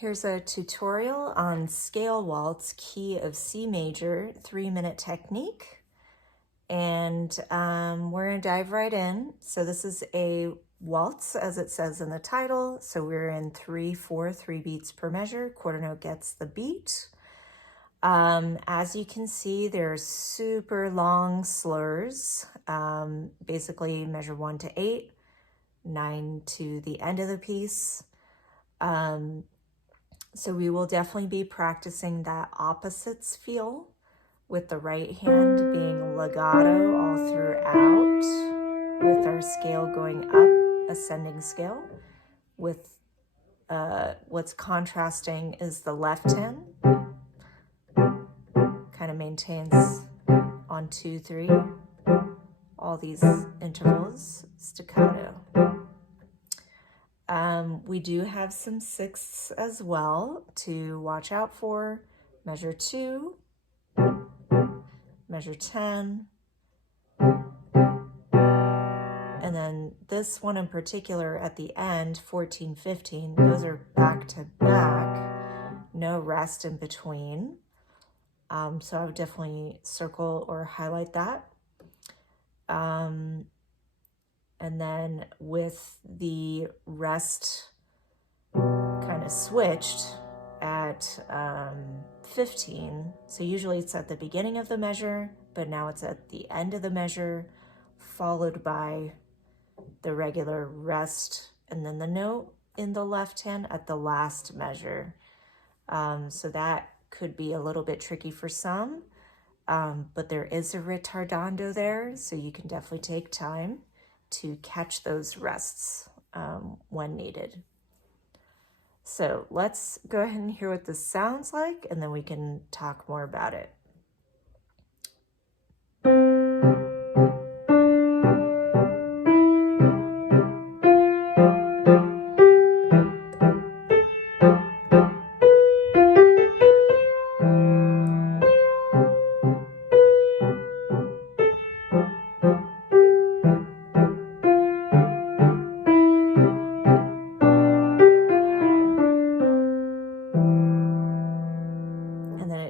Here's a tutorial on scale waltz, key of C major, 3-minute technique. And we're gonna dive right in. So this is a waltz, as it says in the title. So we're in 3/4, 3 beats per measure. Quarter note gets the beat. As you can see, there's super long slurs. Basically measure 1 to 8, 9 to the end of the piece. So we will definitely be practicing that opposites feel with the right hand being legato all throughout, with our scale going up, ascending scale. With what's contrasting is the left hand, kind of maintains on 2, 3, all these intervals, staccato. We do have some sixths as well to watch out for. Measure 2, measure 10, and then this one in particular at the end, 14, 15, those are back to back, no rest in between. So I would definitely circle or highlight that. And then with the rest kind of switched at 15, so usually it's at the beginning of the measure, but now it's at the end of the measure, followed by the regular rest, and then the note in the left hand at the last measure. So that could be a little bit tricky for some, but there is a ritardando there, so you can definitely take time to catch those rests when needed. So let's go ahead and hear what this sounds like, and then we can talk more about it.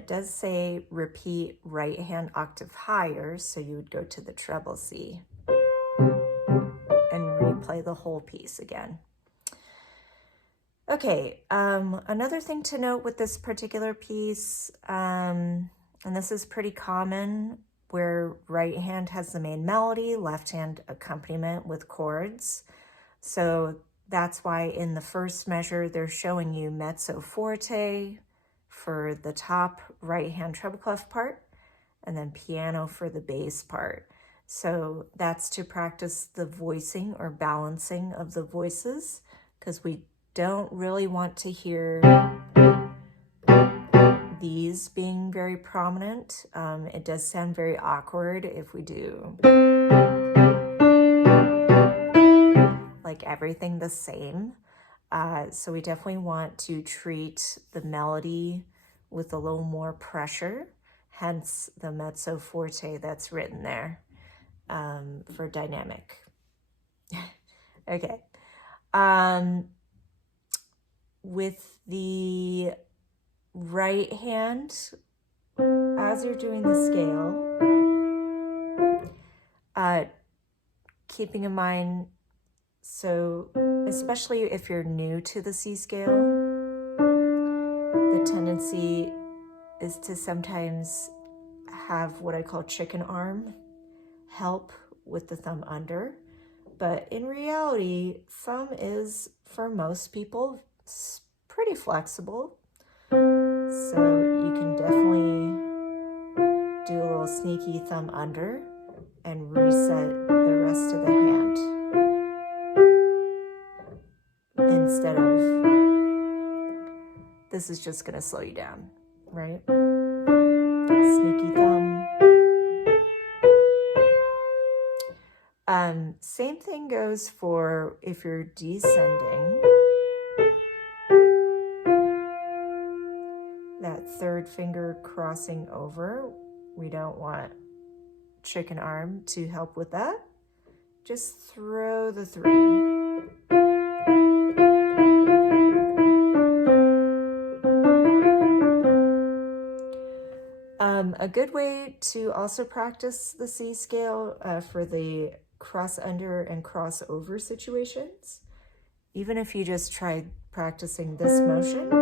Does say repeat right hand octave higher, so you would go to the treble C and replay the whole piece again. Okay, another thing to note with this particular piece, and this is pretty common, where right hand has the main melody, left hand accompaniment with chords. So that's why in the first measure they're showing you mezzo forte for the top right hand treble clef part, and then piano for the bass part. So that's to practice the voicing or balancing of the voices, because we don't really want to hear these being very prominent. It does sound very awkward if we do like everything the same. So we definitely want to treat the melody with a little more pressure, hence the mezzo forte that's written there for dynamic. Okay. With the right hand, as you're doing the scale, keeping in mind, so especially if you're new to the C scale, the tendency is to sometimes have what I call chicken arm help with the thumb under. But in reality, thumb is, for most people, pretty flexible. So you can definitely do a little sneaky thumb under and reset the rest of the hand, instead of, this is just gonna slow you down, right? Sneaky thumb. Same thing goes for if you're descending. That third finger crossing over, we don't want chicken arm to help with that. Just throw the 3. A good way to also practice the C scale for the cross under and cross over situations, even if you just tried practicing this motion.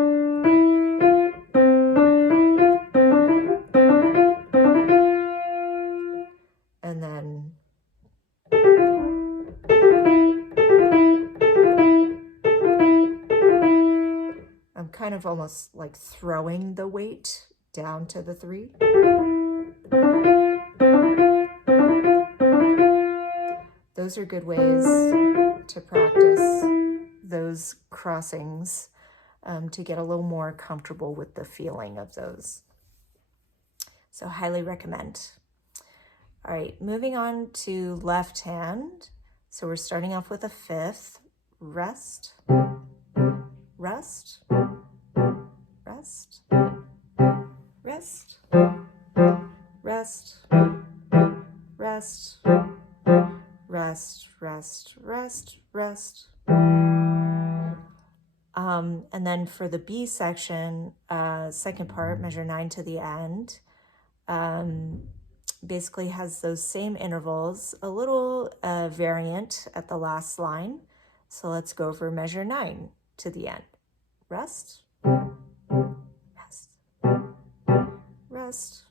And then I'm kind of almost like throwing the weight down to the 3. Those are good ways to practice those crossings to get a little more comfortable with the feeling of those. So highly recommend. All right, moving on to left hand. So we're starting off with a 5th, rest, rest, rest, rest, rest, rest, rest, rest, rest, rest. And then for the B section, second part, measure 9 to the end, basically has those same intervals, a little variant at the last line. So let's go for measure 9 to the end. Rest, rest, rest,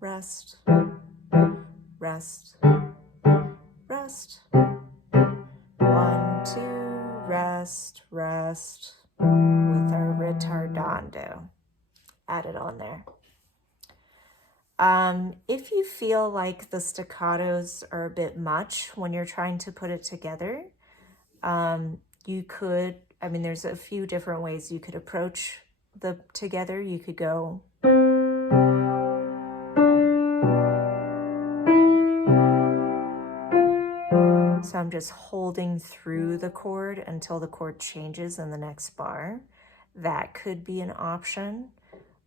rest, rest, rest. 1, 2, rest, rest, with our ritardando added on there. If you feel like the staccatos are a bit much when you're trying to put it together, you could, there's a few different ways you could approach the together. You could go so I'm just holding through the chord until the chord changes in the next bar. That could be an option.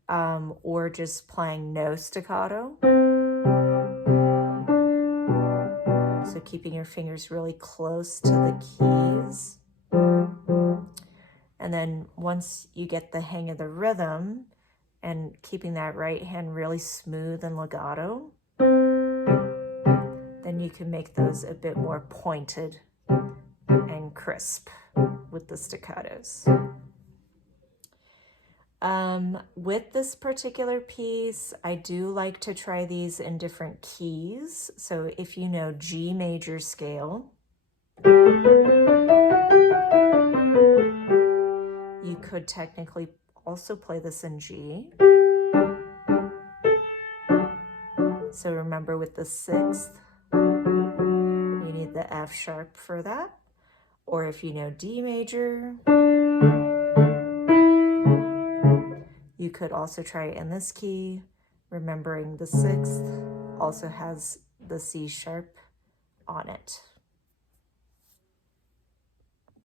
Or just playing no staccato. So keeping your fingers really close to the keys. And then once you get the hang of the rhythm and keeping that right hand really smooth and legato, then you can make those a bit more pointed and crisp with the staccatos. With this particular piece, I do like to try these in different keys. So if you know G major scale, you could technically also play this in G. So remember with the 6th, you need the F sharp for that. Or if you know D major, you could also try it in this key, remembering the 6th also has the C sharp on it.